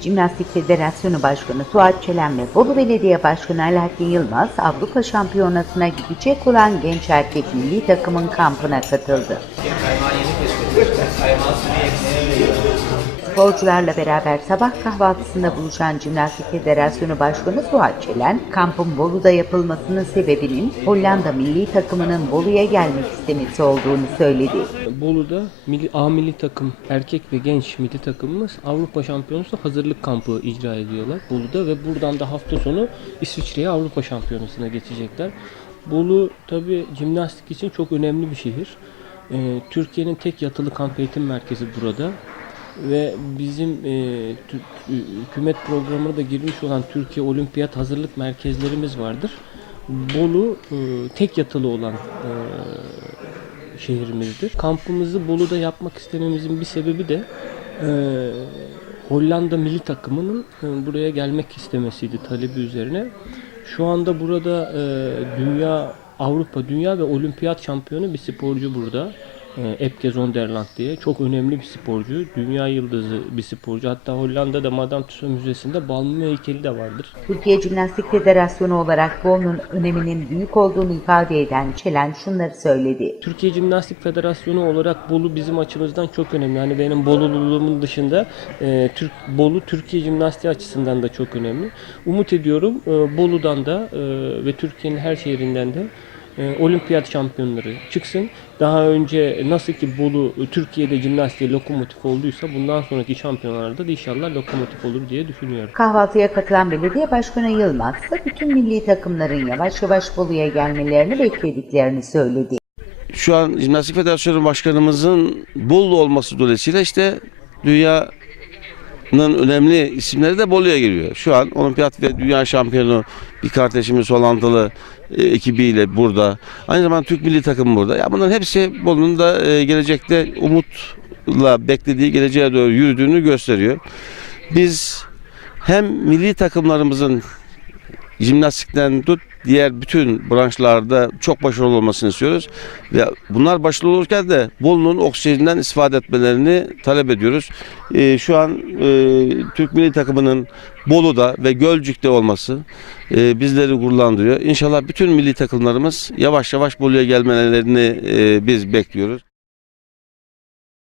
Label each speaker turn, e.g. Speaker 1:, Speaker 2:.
Speaker 1: Cimnastik Federasyonu Başkanı Suat Çelen ve Bolu Belediye Başkanı Alaaddin Yılmaz Avrupa Şampiyonası'na gidecek olan genç erkek milli takımın kampına katıldı. Sporcularla beraber sabah kahvaltısında buluşan Cimnastik Federasyonu Başkanı Suat Çelen, kampın Bolu'da yapılmasının sebebinin Hollanda milli takımının Bolu'ya gelmek istemesi olduğunu söyledi.
Speaker 2: Bolu'da milli, A milli takım erkek ve genç milli takımımız Avrupa Şampiyonası hazırlık kampı icra ediyorlar Bolu'da ve buradan da hafta sonu İsviçre'ye Avrupa Şampiyonası'na geçecekler. Bolu tabi jimnastik için çok önemli bir şehir. Ee, Türkiye'nin tek yatılı kamp eğitim merkezi burada ve bizim e, tü- hükümet programına da girmiş olan Türkiye Olimpiyat Hazırlık Merkezlerimiz vardır. Bolu e, tek yatılı olan e, şehrimizdir. Kampımızı Bolu'da yapmak istememizin bir sebebi de e, Hollanda milli takımının e, buraya gelmek istemesiydi talebi üzerine. Şu anda burada e, dünya, Avrupa, dünya ve olimpiyat şampiyonu bir sporcu burada. E, Epke Zonderland diye. Çok önemli bir sporcu. Dünya yıldızı bir sporcu. Hatta Hollanda'da Madame Tussauds Müzesi'nde Balmumu heykeli de vardır.
Speaker 1: Türkiye Cimnastik Federasyonu olarak Bolu'nun öneminin büyük olduğunu ifade eden Çelen şunları söyledi.
Speaker 2: Türkiye Cimnastik Federasyonu olarak Bolu bizim açımızdan çok önemli. Yani benim Bolululuğumun dışında e, Türk Bolu Türkiye Cimnastiği açısından da çok önemli. Umut ediyorum e, Bolu'dan da e, ve Türkiye'nin her şehrinden de e, olimpiyat şampiyonları çıksın. Daha önce nasıl ki Bolu e, Türkiye'de jimnastiğe lokomotif olduysa bundan sonraki şampiyonlarda da inşallah lokomotif olur diye düşünüyorum.
Speaker 1: Kahvaltıya katılan belediye başkanı Yılmaz da bütün milli takımların yavaş yavaş Bolu'ya gelmelerini beklediklerini söyledi.
Speaker 3: şu an Jimnastik Federasyonu Başkanımızın Bolu olması dolayısıyla işte dünyanın önemli isimleri de Bolu'ya geliyor. Şu an olimpiyat ve dünya şampiyonu bir kardeşimiz Hollandalı e, ekibiyle burada. Aynı zamanda Türk milli takımı burada. Ya bunların hepsi Bolu'nun da e, gelecekte umutla beklediği geleceğe doğru yürüdüğünü gösteriyor. Biz hem milli takımlarımızın jimnastikten tut diğer bütün branşlarda çok başarılı olmasını istiyoruz. Ve bunlar başarılı olurken de Bolu'nun oksijeninden istifade etmelerini talep ediyoruz. Ee, şu an e, Türk milli takımının Bolu'da ve Gölcük'te olması e, bizleri gururlandırıyor. İnşallah bütün milli takımlarımız yavaş yavaş Bolu'ya gelmelerini e, biz bekliyoruz.